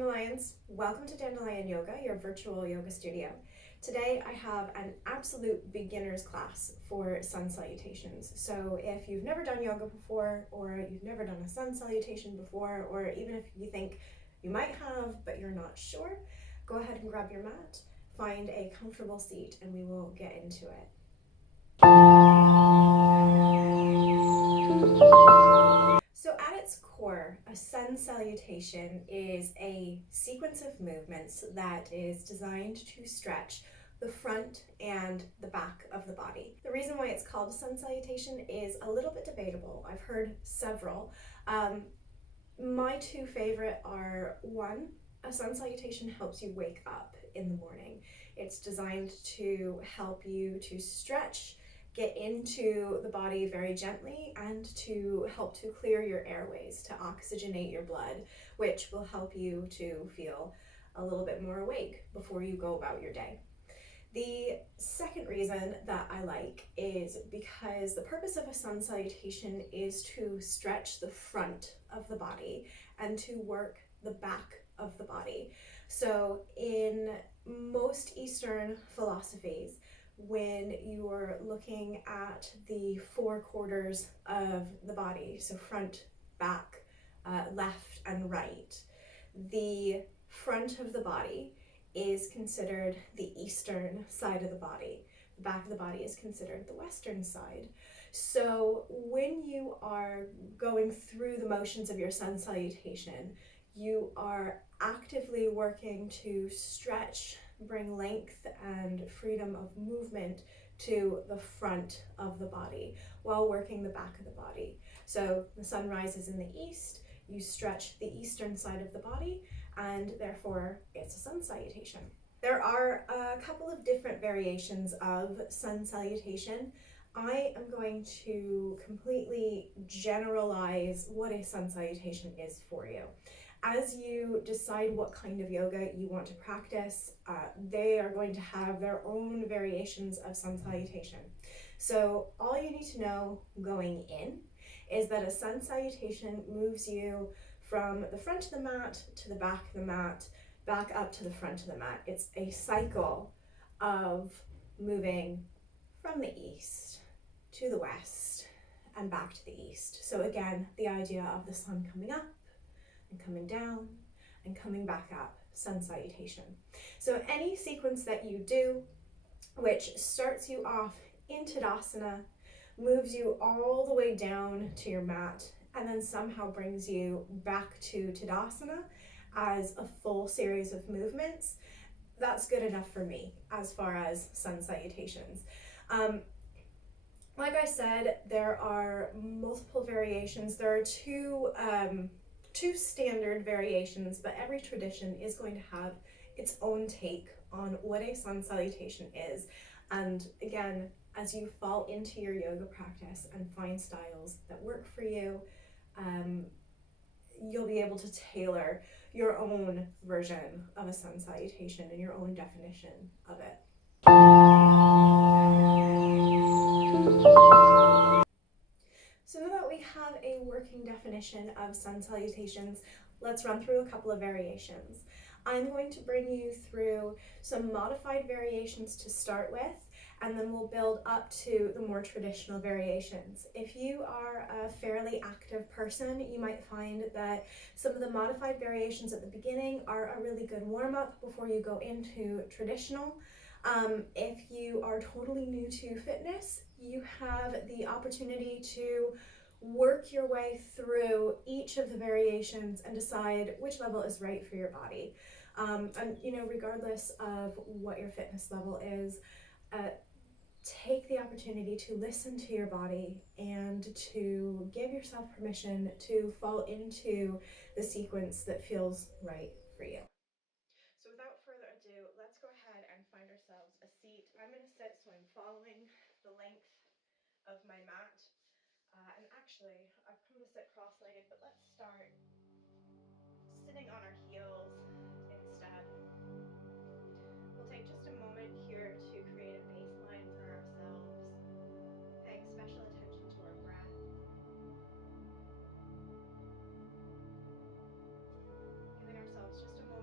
Dandelions. Welcome to Dandelion Yoga, your virtual yoga studio. Today I have an absolute beginner's class for Sun Salutations. So if you've never done yoga before, or you've never done a Sun Salutation before, or even if you think you might have but you're not sure, go ahead and grab your mat, find a comfortable seat, and we will get into it. So at its core, a Sun Salutation is a sequence of movements that is designed to stretch the front and the back of the body. The reason why it's called a Sun Salutation is a little bit debatable. I've heard several. My two favorite are, one, a Sun Salutation helps you wake up in the morning. It's designed to help you to stretch, get into the body very gently, and to help to clear your airways, to oxygenate your blood, which will help you to feel a little bit more awake before you go about your day. The second reason that I like is because the purpose of a Sun Salutation is to stretch the front of the body and to work the back of the body. So in most Eastern philosophies, when you're looking at the four quarters of the body, so front, back, left, and right, the front of the body is considered the eastern side of the body. The back of the body is considered the western side. So when you are going through the motions of your Sun Salutation, you are actively working to stretch, bring length and freedom of movement to the front of the body while working the back of the body. So the sun rises in the east, you stretch the eastern side of the body, and therefore it's a Sun Salutation. There are a couple of different variations of Sun Salutation. I am going to completely generalize what a Sun Salutation is for you. As you decide what kind of yoga you want to practice, they are going to have their own variations of Sun Salutation. So all you need to know going in is that a Sun Salutation moves you from the front of the mat to the back of the mat, back up to the front of the mat. It's a cycle of moving from the east to the west and back to the east. So again, the idea of the sun coming up and coming down and coming back up, Sun Salutation. So any sequence that you do, which starts you off in Tadasana, moves you all the way down to your mat, and then somehow brings you back to Tadasana as a full series of movements, that's good enough for me as far as Sun Salutations. Like I said, there are multiple variations. There are two standard variations, but every tradition is going to have its own take on what a Sun Salutation is. And again, as you fall into your yoga practice and find styles that work for you, you'll be able to tailor your own version of a Sun Salutation and your own definition of it. So now that we have a working definition of Sun Salutations, let's run through a couple of variations. I'm going to bring you through some modified variations to start with, and then we'll build up to the more traditional variations. If you are a fairly active person, you might find that some of the modified variations at the beginning are a really good warm-up before you go into traditional. If you are totally new to fitness, you have the opportunity to work your way through each of the variations and decide which level is right for your body. And regardless of what your fitness level is, take the opportunity to listen to your body and to give yourself permission to fall into the sequence that feels right for you. So without further ado, let's go ahead and find ourselves a seat. I'm going to sit so I'm following the length of my mat. And actually, I've come to sit cross-legged, but let's start sitting on our heels instead. We'll take just a moment here to create a baseline for ourselves, paying special attention to our breath. Giving ourselves just a moment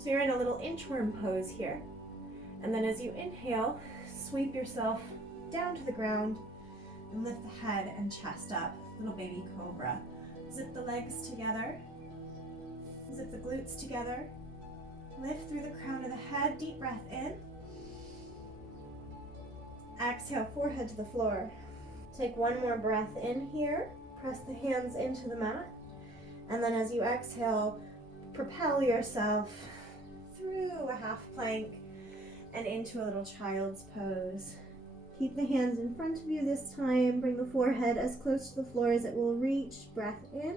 So you're in a little inchworm pose here. And then as you inhale, sweep yourself down to the ground and lift the head and chest up, little baby cobra. Zip the legs together, zip the glutes together, lift through the crown of the head, deep breath in. Exhale, forehead to the floor. Take one more breath in here, press the hands into the mat, and then as you exhale, propel yourself through a half plank and into a little child's pose. Keep the hands in front of you this time. Bring the forehead as close to the floor as it will reach. Breath in.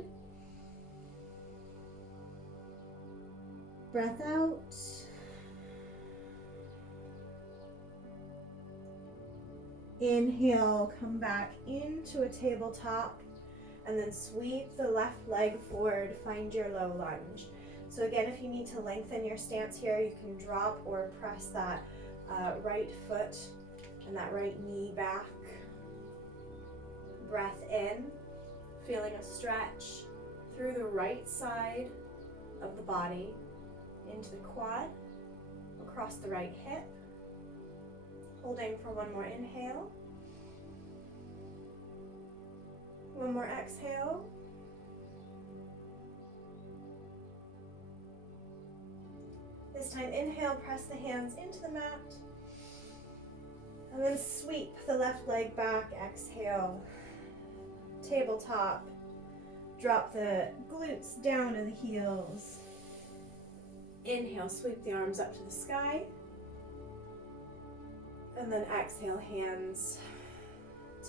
Breath out. Inhale, come back into a tabletop, and then sweep the left leg forward. Find your low lunge. So again, if you need to lengthen your stance here, you can drop or press that right foot and that right knee back. Breath in, feeling a stretch through the right side of the body, into the quad, across the right hip. Holding for one more inhale. One more exhale. This time, inhale, press the hands into the mat. And then sweep the left leg back, exhale. Tabletop. Drop the glutes down to the heels. Inhale, sweep the arms up to the sky. And then exhale, hands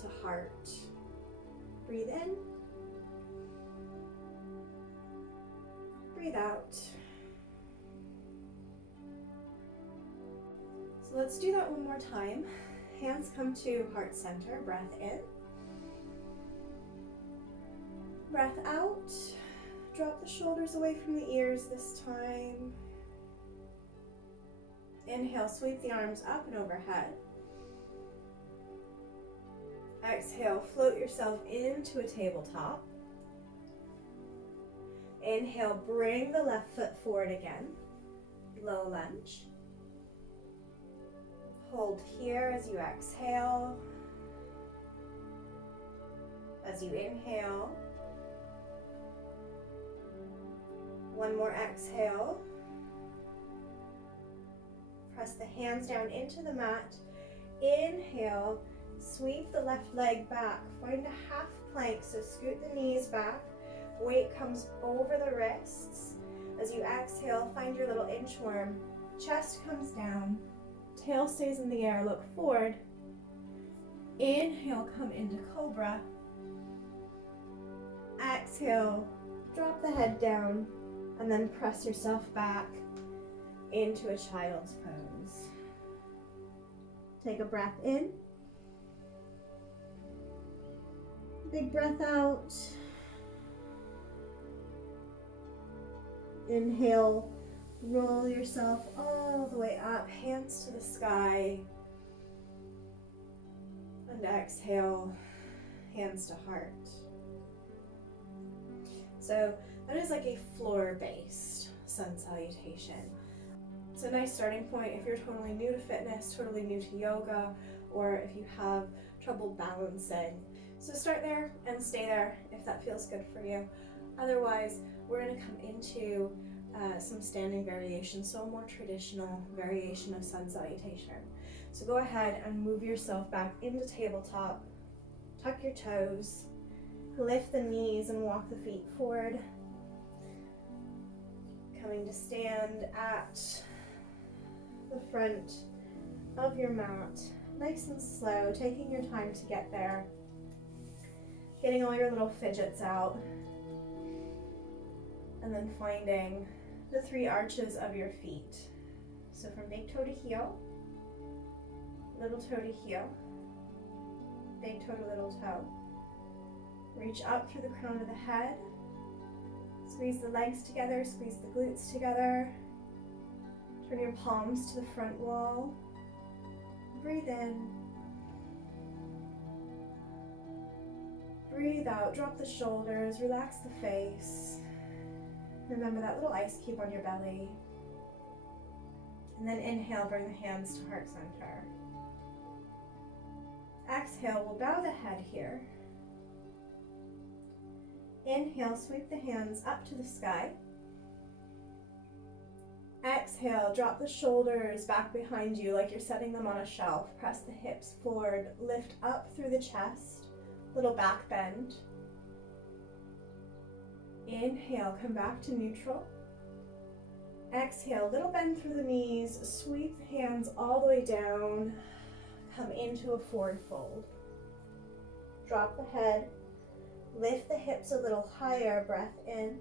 to heart. Breathe in. Breathe out. So let's do that one more time. Hands come to heart center. Breath in. Breath out. Drop the shoulders away from the ears this time. Inhale, sweep the arms up and overhead. Exhale, float yourself into a tabletop. Inhale, bring the left foot forward again. Low lunge. Hold here as you exhale. As you inhale. One more exhale. Press the hands down into the mat. Inhale, sweep the left leg back. Find a half plank, so scoot the knees back. Weight comes over the wrists. As you exhale, find your little inchworm. Chest comes down. Tail stays in the air, look forward. Inhale, come into Cobra. Exhale, drop the head down, and then press yourself back into a child's pose. Take a breath in. Big breath out. Inhale, roll yourself all the way up, hands to the sky. And exhale, hands to heart. So that is like a floor-based sun salutation. It's a nice starting point if you're totally new to fitness, totally new to yoga, or if you have trouble balancing. So start there and stay there if that feels good for you. Otherwise, we're going to come into some standing variation, so a more traditional variation of sun salutation. So go ahead and move yourself back into tabletop. Tuck your toes, lift the knees and walk the feet forward. Coming to stand at the front of your mat, nice and slow, taking your time to get there. Getting all your little fidgets out. And then finding the 3 arches of your feet. So from big toe to heel, little toe to heel, big toe to little toe. Reach up through the crown of the head. Squeeze the legs together, squeeze the glutes together. Turn your palms to the front wall. Breathe in. Breathe out, drop the shoulders, relax the face. Remember that little ice cube on your belly. And then inhale, bring the hands to heart center. Exhale, we'll bow the head here. Inhale, sweep the hands up to the sky. Exhale, drop the shoulders back behind you like you're setting them on a shelf. Press the hips forward, lift up through the chest, little back bend. Inhale, come back to neutral. Exhale, little bend through the knees, sweep the hands all the way down, come into a forward fold. Drop the head, lift the hips a little higher, breath in.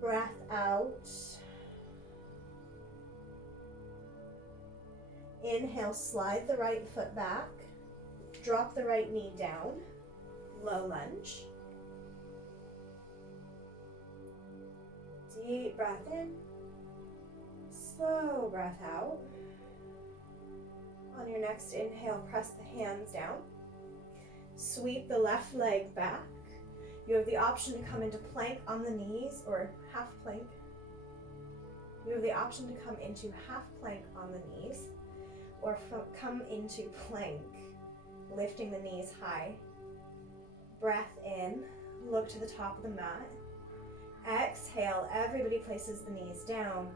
Breath out. Inhale, slide the right foot back. Drop the right knee down. Low lunge. Deep breath in. Slow breath out. On your next inhale, press the hands down. Sweep the left leg back. You have the option to come into plank on the knees or half plank. You have the option to come into half plank on the knees or come into plank, lifting the knees high. Breath in, look to the top of the mat. Exhale, everybody places the knees down.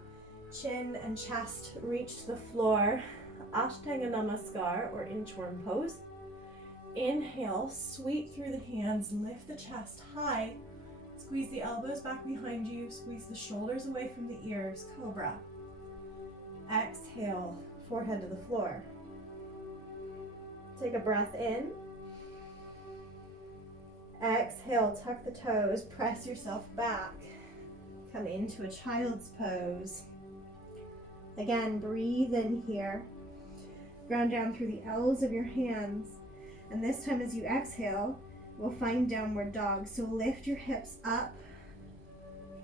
Chin and chest reach to the floor. Ashtanga Namaskar or Inchworm pose. Inhale, sweep through the hands, lift the chest high, squeeze the elbows back behind you, squeeze the shoulders away from the ears, Cobra. Exhale, forehead to the floor. Take a breath in. Exhale, tuck the toes, press yourself back. Come into a child's pose. Again, breathe in here. Ground down through the L's of your hands. And this time as you exhale, we'll find downward dog. So lift your hips up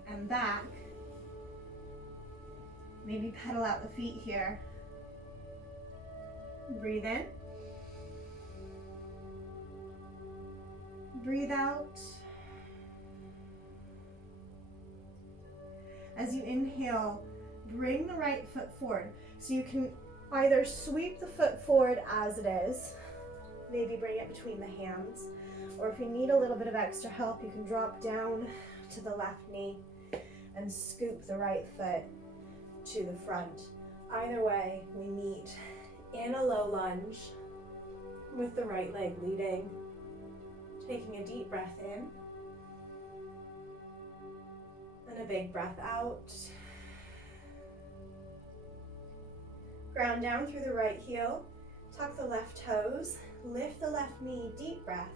and back. Maybe pedal out the feet here. Breathe in. Breathe out. As you inhale, bring the right foot forward. So you can either sweep the foot forward as it is, maybe bring it between the hands, or if you need a little bit of extra help, you can drop down to the left knee and scoop the right foot to the front. Either way, we meet in a low lunge with the right leg leading. Taking a deep breath in and a big breath out. Ground down through the right heel, tuck the left toes, lift the left knee, deep breath.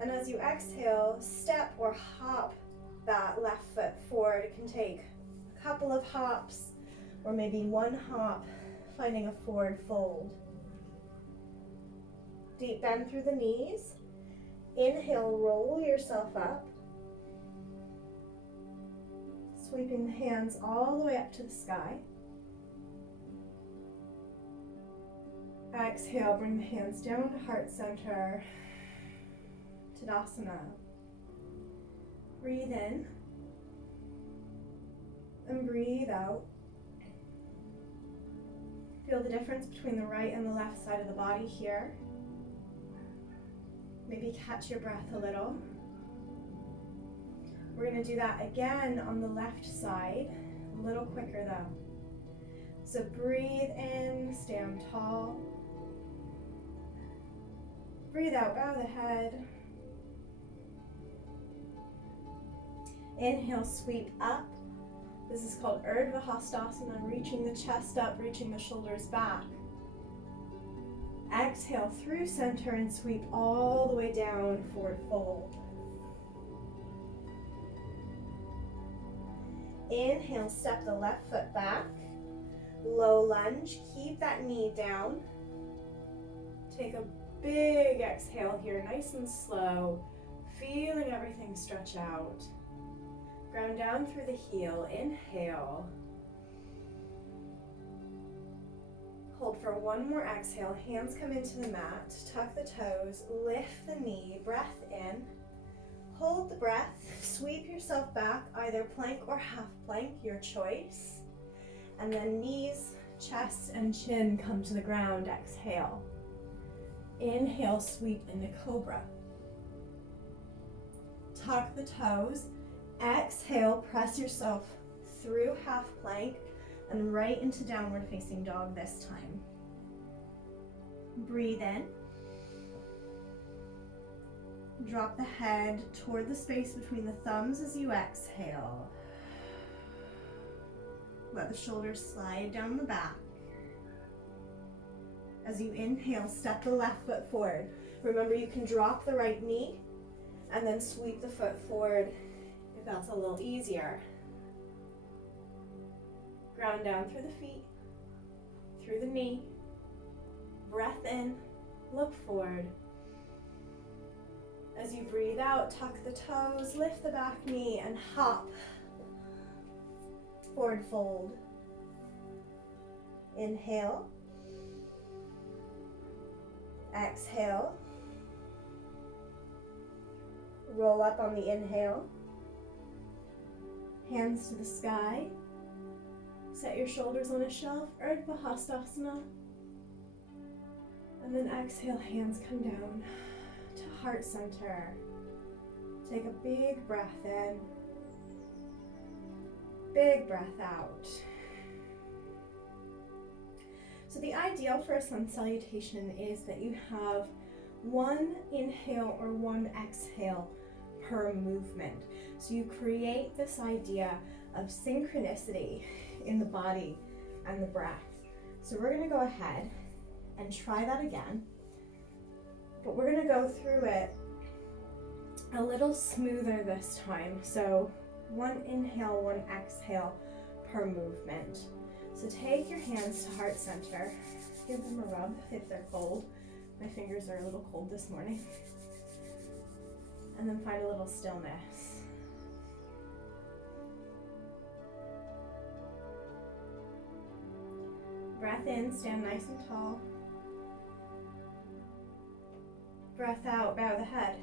And as you exhale, step or hop that left foot forward. It can take a couple of hops or maybe one hop, finding a forward fold. Deep bend through the knees. Inhale, roll yourself up. Sweeping the hands all the way up to the sky. Exhale, bring the hands down to heart center. Tadasana. Breathe in and breathe out. Feel the difference between the right and the left side of the body here. Maybe catch your breath a little. We're going to do that again on the left side, a little quicker though. So breathe in, stand tall. Breathe out, bow the head. Inhale, sweep up. This is called Urdhva Hastasana, reaching the chest up, reaching the shoulders back. Exhale through center and sweep all the way down, forward fold. Inhale, step the left foot back. Low lunge, keep that knee down. Take a big exhale here, nice and slow, feeling everything stretch out. Ground down through the heel, inhale. Hold for one more exhale, hands come into the mat, tuck the toes, lift the knee, breath in. Hold the breath, sweep yourself back, either plank or half plank, your choice. And then knees, chest, and chin come to the ground, exhale. Inhale, sweep into Cobra. Tuck the toes, exhale, press yourself through half plank and right into downward facing dog this time. Breathe in. Drop the head toward the space between the thumbs as you exhale. Let the shoulders slide down the back. As you inhale, step the left foot forward. Remember, you can drop the right knee and then sweep the foot forward if that's a little easier. Ground down through the feet, through the knee. Breath in, look forward. As you breathe out, tuck the toes, lift the back knee, and hop. Forward fold. Inhale. Exhale. Roll up on the inhale. Hands to the sky. Set your shoulders on a shelf, Urdhva Hastasana. And then exhale, hands come down to heart center. Take a big breath in. Big breath out. So the ideal for a sun salutation is that you have one inhale or one exhale per movement. So you create this idea of synchronicity in the body and the breath. So we're going to go ahead and try that again, but we're going to go through it a little smoother this time. So one inhale, one exhale per movement. So take your hands to heart center, give them a rub if they're cold. My fingers are a little cold this morning. And then find a little stillness. Breath in, stand nice and tall. Breath out, bow the head.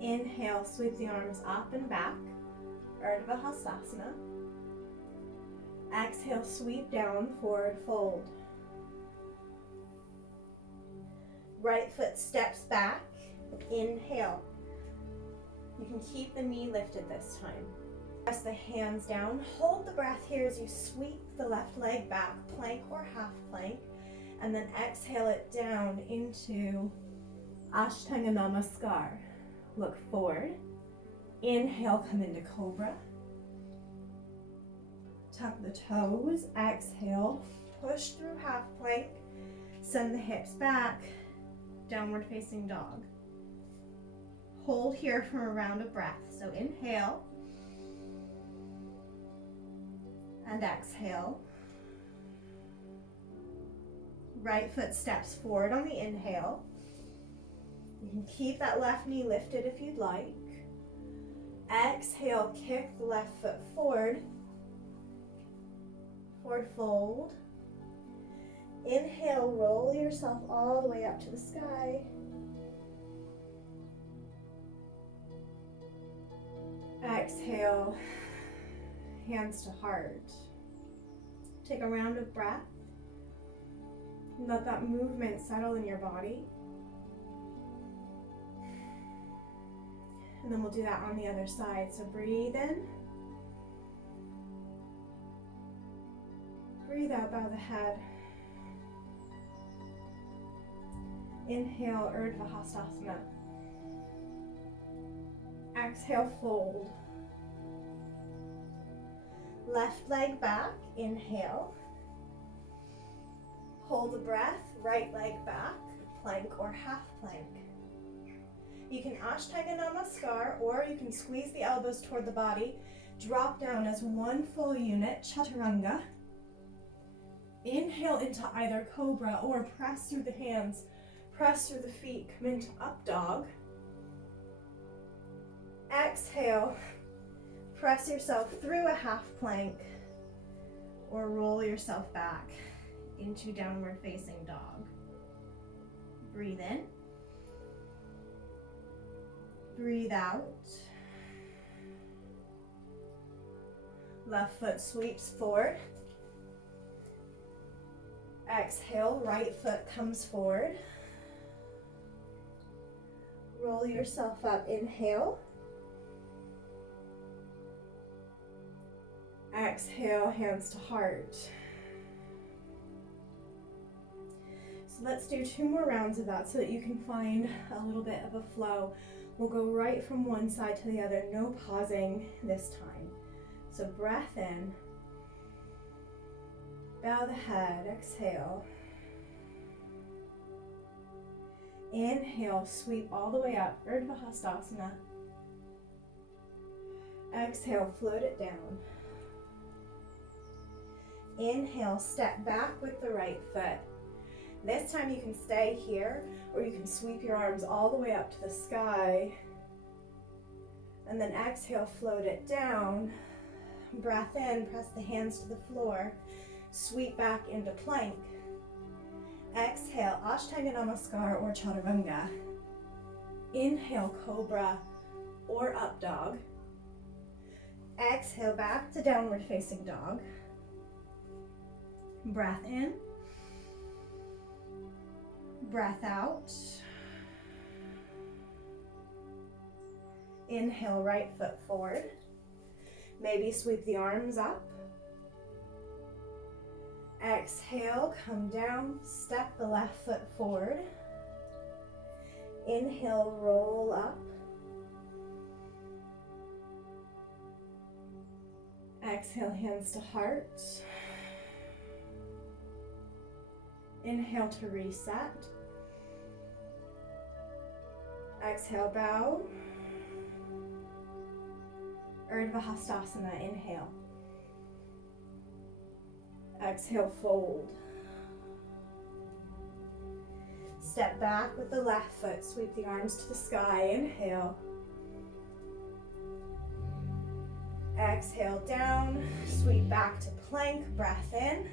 Inhale, sweep the arms up and back, Urdhva Hastasana. Exhale, sweep down, forward fold. Right foot steps back, inhale. You can keep the knee lifted this time. Press the hands down, hold the breath here as you sweep the left leg back, plank or half plank, and then exhale it down into Ashtanga Namaskar. Look forward. Inhale, come into Cobra. Tuck the toes, exhale, push through half plank, send the hips back, downward facing dog. Hold here for a round of breath. So inhale and exhale. Right foot steps forward on the inhale. You can keep that left knee lifted if you'd like. Exhale, kick the left foot forward. Forward fold. Inhale, roll yourself all the way up to the sky. Exhale, hands to heart. Take a round of breath. Let that movement settle in your body. And then we'll do that on the other side. So breathe in. Breathe out, bow the head. Inhale, Urdhva Hastasana. Exhale, fold. Left leg back, inhale. Hold the breath, right leg back, plank or half plank. You can Ashtanga Namaskar, or you can squeeze the elbows toward the body, drop down as one full unit, Chaturanga. Inhale into either Cobra, or press through the hands, press through the feet, come into Up Dog. Exhale, press yourself through a half plank, or roll yourself back into Downward Facing Dog. Breathe in. Breathe out. Left foot sweeps forward. Exhale, right foot comes forward. Roll yourself up, inhale. Exhale, hands to heart. So let's do 2 more rounds of that so that you can find a little bit of a flow. We'll go right from one side to the other, no pausing this time. So breath in, bow the head, exhale. Inhale, sweep all the way up, Urdhva Hastasana. Exhale, float it down. Inhale, step back with the right foot. This time you can stay here, or you can sweep your arms all the way up to the sky. And then exhale, float it down. Breath in, press the hands to the floor. Sweep back into plank. Exhale, Ashtanga Namaskar or Chaturanga. Inhale, Cobra or Up Dog. Exhale, back to Downward Facing Dog. Breath in. Breath out. Inhale, right foot forward. Maybe sweep the arms up. Exhale, come down, step the left foot forward. Inhale, roll up. Exhale, hands to heart. Inhale to reset. Exhale, bow. Urdhva Hastasana, inhale. Exhale, fold. Step back with the left foot, sweep the arms to the sky, inhale. Exhale, down, sweep back to plank, breath in.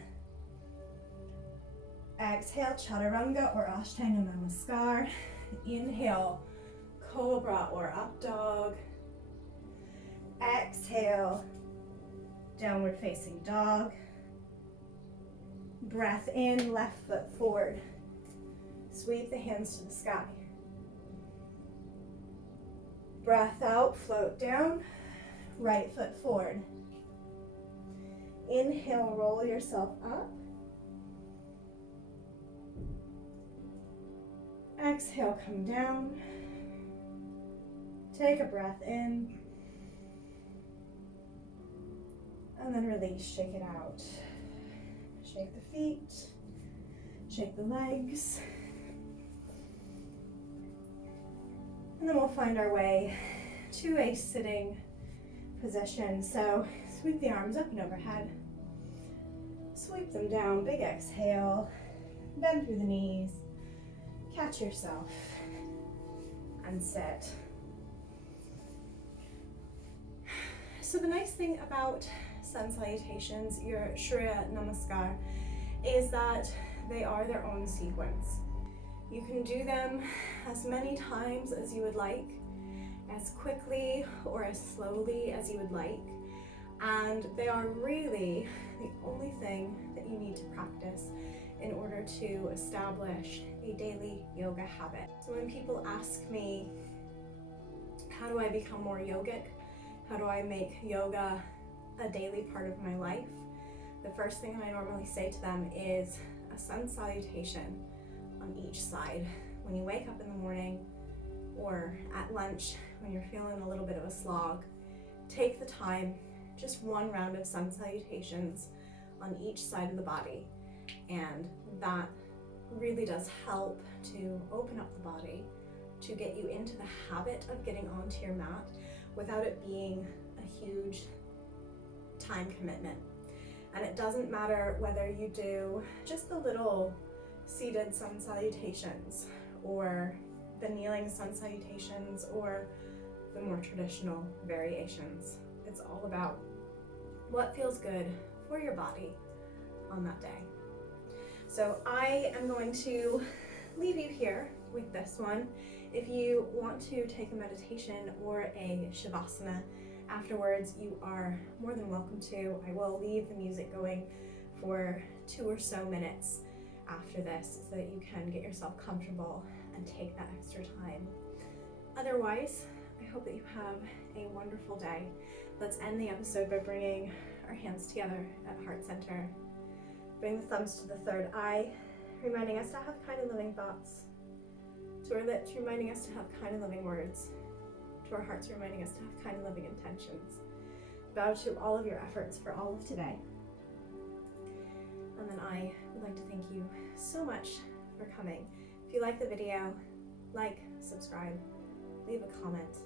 Exhale, Chaturanga or Ashtanga Namaskar. Inhale, Cobra or Up Dog. Exhale, Downward Facing Dog. Breath in, left foot forward. Sweep the hands to the sky. Breath out, float down, right foot forward. Inhale, roll yourself up. Exhale, come down. Take a breath in. And then release, shake it out. Shake the feet, shake the legs. And then we'll find our way to a sitting position. So sweep the arms up and overhead. Sweep them down, big exhale. Bend through the knees. Catch yourself and sit. So the nice thing about Sun Salutations, your Surya Namaskar, is that they are their own sequence. You can do them as many times as you would like, as quickly or as slowly as you would like, and they are really the only thing that you need to practice in order to establish a daily yoga habit. So when people ask me, how do I become more yogic? How do I make yoga a daily part of my life? The first thing I normally say to them is a sun salutation on each side. When you wake up in the morning or at lunch when you're feeling a little bit of a slog, take the time, just one round of sun salutations on each side of the body. And that really does help to open up the body, to get you into the habit of getting onto your mat without it being a huge time commitment. And it doesn't matter whether you do just the little seated sun salutations or the kneeling sun salutations or the more traditional variations. It's all about what feels good for your body on that day. So I am going to leave you here with this one. If you want to take a meditation or a shavasana afterwards, you are more than welcome to. I will leave the music going for 2 or so minutes after this so that you can get yourself comfortable and take that extra time. Otherwise, I hope that you have a wonderful day. Let's end the episode by bringing our hands together at heart center. Bring the thumbs to the third eye, reminding us to have kind and loving thoughts. To our lips, reminding us to have kind and loving words. To our hearts, reminding us to have kind and loving intentions. Bow to all of your efforts for all of today. And then I would like to thank you so much for coming. If you like the video, like, subscribe, leave a comment,